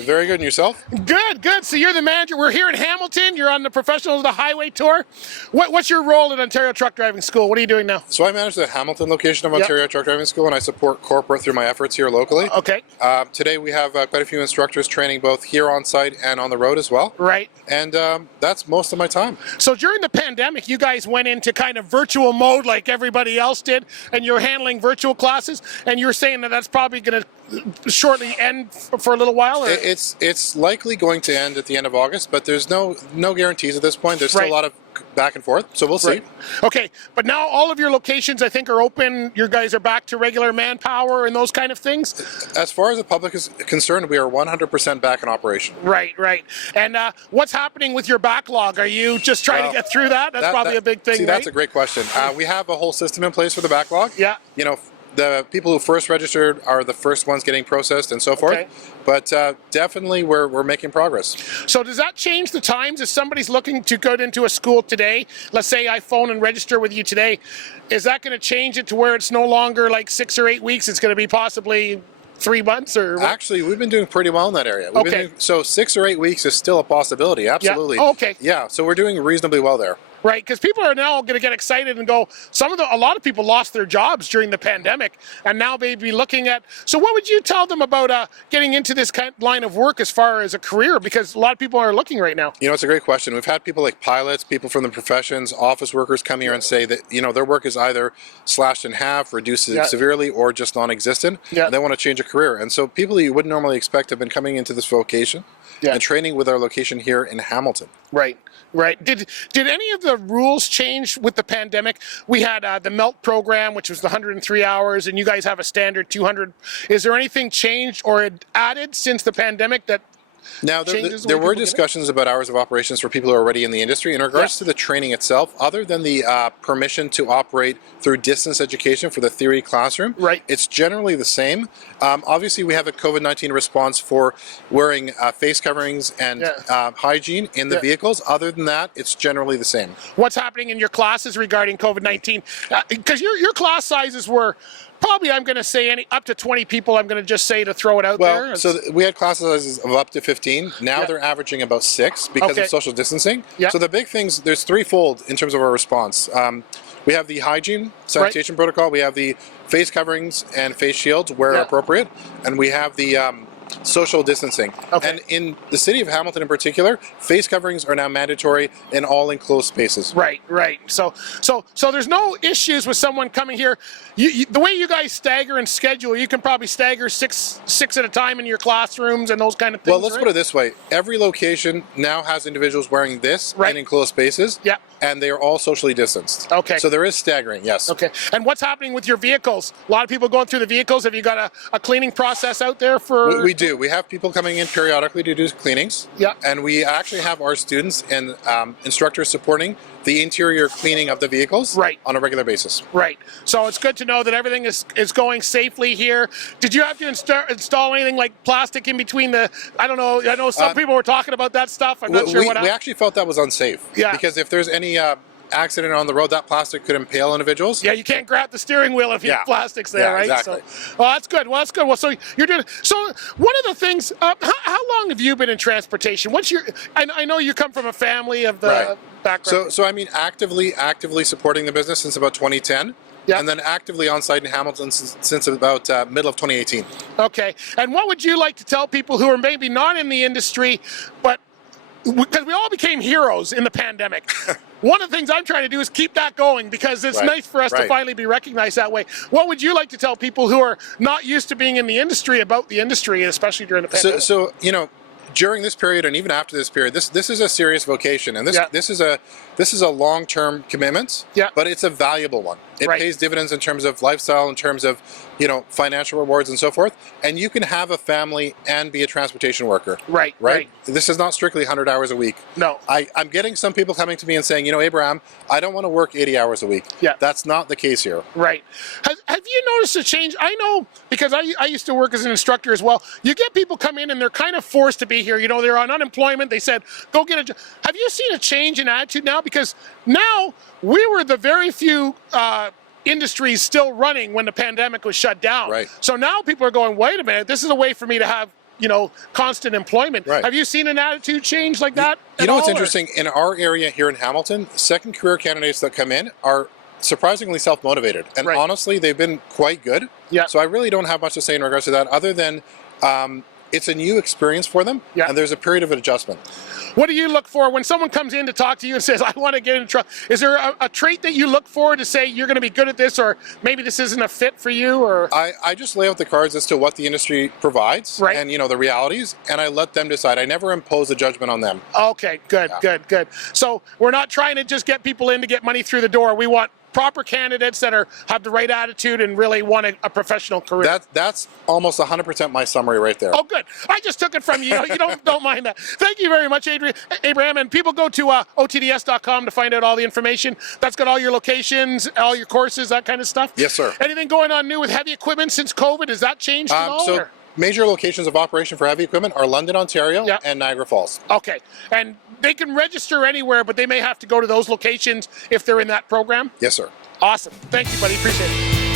Very good. And yourself? Good, good. So you're the manager. We're here in Hamilton. You're on the Professionals of the Highway Tour. What's your role at Ontario Truck Driving School? What are you doing now? So I manage the Hamilton location of Ontario Truck Driving School, and I support corporate through my efforts here locally. Okay. Today we have quite a few instructors training both here on site and on the road as well. Right. And that's most of my time. So during the pandemic, you guys went into kind of virtual mode like everybody else did, and you're handling virtual classes, and you're saying that that's probably going to shortly end for a little while? Or? It's likely going to end at the end of August, but there's no guarantees at this point. There's still a lot of back and forth, so we'll see. Right. Okay, but now all of your locations, I think, are open. You guys are back to regular manpower and those kind of things? As far as the public is concerned, we are 100% back in operation. Right, right. And what's happening with your backlog? Are you just trying to get through that? That's probably a big thing, See, right? that's a great question. We have a whole system in place for the backlog. Yeah. You know, the people who first registered are the first ones getting processed and so forth. Okay. But definitely we're making progress. So does that change the times? If somebody's looking to go into a school today, let's say I phone and register with you today, is that going to change it to where it's no longer like 6 or 8 weeks? It's going to be possibly 3 months or what? Actually, we've been doing pretty well in that area. So 6 or 8 weeks is still a possibility, absolutely. Yeah. Oh, okay. Yeah, so we're doing reasonably well there. Right, because people are now going to get excited and go, a lot of people lost their jobs during the pandemic, and now they'd be looking at, so what would you tell them about getting into this kind of line of work as far as a career? Because a lot of people are looking right now. You know, it's a great question. We've had people like pilots, people from the professions, office workers come here and say that, you know, their work is either slashed in half, reduced severely, or just non-existent, and they want to change a career. And so people you wouldn't normally expect have been coming into this vocation and training with our location here in Hamilton. Right. Right. Did any of the rules change with the pandemic? We had the MELT program, which was the 103 hours, and you guys have a standard 200. Is there anything changed or added since the pandemic that now, there were discussions about hours of operations for people who are already in the industry. In regards to the training itself, other than the permission to operate through distance education for the theory classroom, it's generally the same. Obviously, we have a COVID-19 response for wearing face coverings and hygiene in the vehicles. Other than that, it's generally the same. What's happening in your classes regarding COVID-19? Because your class sizes were probably, I'm going to say, up to 20 people, I'm going to just say to throw it out there. Well, so we had class sizes of up to 15. Now they're averaging about 6 because of social distancing. So the big things, there's threefold in terms of our response. We have the hygiene, sanitation protocol. We have the face coverings and face shields where appropriate. And we have the social distancing. And in the city of Hamilton in particular, face coverings are now mandatory in all enclosed spaces. Right, right. So there's no issues with someone coming here. The way you guys stagger and schedule, you can probably stagger six at a time in your classrooms and those kind of things. Well, let's put it this way. Every location now has individuals wearing this in enclosed spaces. Yeah. And they are all socially distanced. Okay. So there is staggering, yes. Okay. And what's happening with your vehicles? A lot of people going through the vehicles. Have you got a cleaning process out there for? We do. We have people coming in periodically to do cleanings. Yeah. And we actually have our students and instructors supporting the interior cleaning of the vehicles on a regular basis. Right. So it's good to know that everything is going safely here. Did you have to install anything like plastic in between the, I don't know, I know some people were talking about that stuff. I'm not sure what happened. We actually felt that was unsafe. Yeah. Because if there's any accident on the road, that plastic could impale individuals. Yeah, you can't grab the steering wheel if you have plastics there, right? Exactly. So, well, that's good. Well, that's good. Well, so you're doing. So one of the things. How long have you been in transportation? What's your? I know you come from a family of the background. So I mean, actively supporting the business since about 2010. Yeah. And then actively on site in Hamilton since about middle of 2018. Okay. And what would you like to tell people who are maybe not in the industry, but because we all became heroes in the pandemic? One of the things I'm trying to do is keep that going because it's nice for us to finally be recognized that way. What would you like to tell people who are not used to being in the industry about the industry, especially during the pandemic? So you know, during this period and even after this period, this is a serious vocation, and this is a long-term commitment. Yeah. But it's a valuable one. It pays dividends in terms of lifestyle, in terms of, you know, financial rewards and so forth. And you can have a family and be a transportation worker. Right. This is not strictly 100 hours a week. No. I'm getting some people coming to me and saying, you know, Abraham, I don't want to work 80 hours a week. Yeah. That's not the case here. Right. Have you noticed a change? I know, because I used to work as an instructor as well. You get people come in and they're kind of forced to be here. You know, they're on unemployment. They said, go get a job. Have you seen a change in attitude now? Because now we were the very few industries still running when the pandemic was shut down. Right. So now people are going, wait a minute, this is a way for me to have constant employment. Right. Have you seen an attitude change like that? You know what's interesting? In our area here in Hamilton, second career candidates that come in are surprisingly self-motivated. And honestly, they've been quite good. Yeah. So I really don't have much to say in regards to that other than it's a new experience for them, and there's a period of adjustment. What do you look for when someone comes in to talk to you and says, I want to get in trouble? Is there a trait that you look for to say you're going to be good at this, or maybe this isn't a fit for you? Or I just lay out the cards as to what the industry provides and, the realities, and I let them decide. I never impose a judgment on them. Okay, good. So we're not trying to just get people in to get money through the door. We want proper candidates that have the right attitude and really want a professional career. That's almost 100% my summary right there. Oh, good. I just took it from you. You don't mind that. Thank you very much, Abraham. And people go to otds.com to find out all the information. That's got all your locations, all your courses, that kind of stuff. Yes, sir. Anything going on new with heavy equipment since COVID? Has that changed at all? So major locations of operation for heavy equipment are London, Ontario, and Niagara Falls. Okay. And they can register anywhere, but they may have to go to those locations if they're in that program? Yes, sir. Awesome. Thank you, buddy. Appreciate it.